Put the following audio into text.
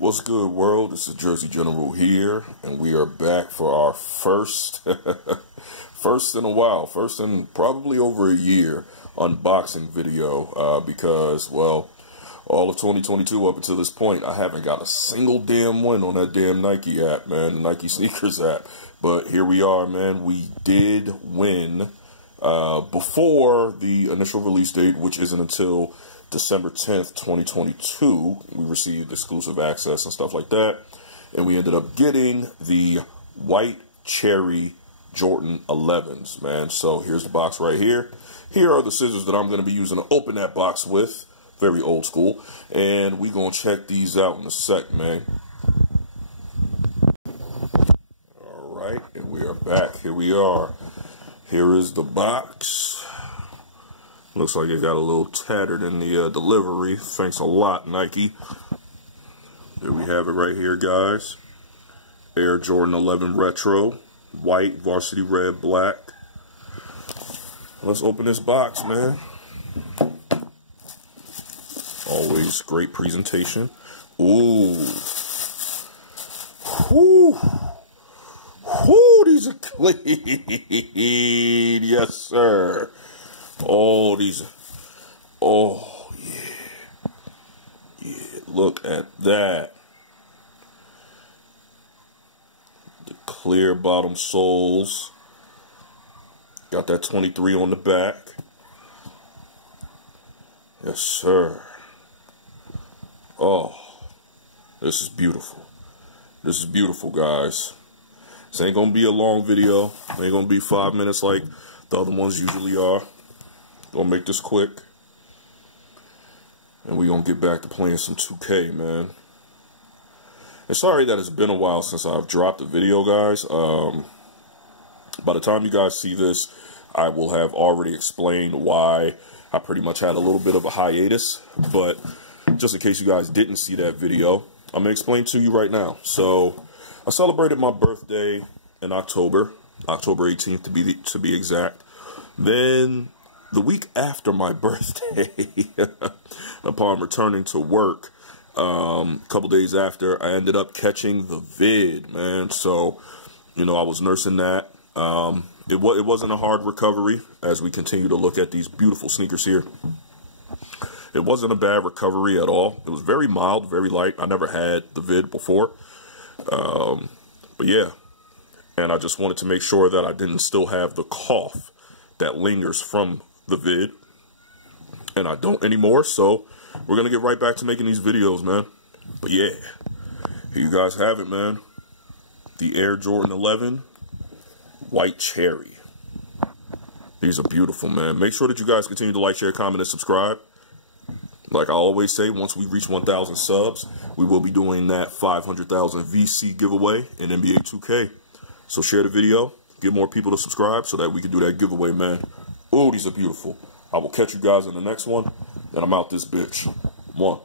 What's good, world? This is Jersey General here, and we are back for our first in a while, first in probably over a year unboxing video, because, well, all of 2022 up until this point, I haven't got a single damn win on that damn Nike app, man, the Nike Sneakers app. But here we are, man. We did win before the initial release date, which isn't until December 10th, 2022, we received exclusive access and stuff like that, and we ended up getting the white cherry Jordan 11s, man. So here's the box right here. Here are the scissors that I'm going to be using to open that box with, very old school, and we're going to check these out in a sec, man. All right, and we are back. Here we are. Here is the box. Looks like it got a little tattered in the delivery. Thanks a lot, Nike. There we have it right here, guys. Air Jordan 11 Retro. White, varsity red, black. Let's open this box, man. Always great presentation. Ooh. Whoo. Whoo, these are clean. Yes, sir. Oh, these, oh, yeah, yeah, look at that. The clear bottom soles, got that 23 on the back. Yes, sir. Oh, this is beautiful. This is beautiful, guys. This ain't gonna be a long video. It ain't gonna be 5 minutes like the other ones usually are. Gonna make this quick, and we're gonna get back to playing some 2K, man. And sorry that it's been a while since I've dropped a video, guys. By the time you guys see this, I will have already explained why I pretty much had a little bit of a hiatus. But just in case you guys didn't see that video, I'm gonna explain to you right now. So I celebrated my birthday in October 18th to be exact. Then the week after my birthday, upon returning to work, a couple days after, I ended up catching the vid, man. So, you know, I was nursing that. It wasn't a hard recovery as we continue to look at these beautiful sneakers here. It wasn't a bad recovery at all. It was very mild, very light. I never had the vid before. But yeah, and I just wanted to make sure that I didn't still have the cough that lingers from the vid, and I don't anymore. So we're gonna get right back to making these videos, man. But yeah, here you guys have it, man. The Air Jordan 11 white cherry. These are beautiful, man. Make sure that you guys continue to like, share, comment, and subscribe. Like I always say, once we reach 1,000 subs, we will be doing that 500,000 VC giveaway in NBA 2K. So share the video, get more people to subscribe so that we can do that giveaway, man. Oh, these are beautiful. I will catch you guys in the next one, and I'm out this bitch. One.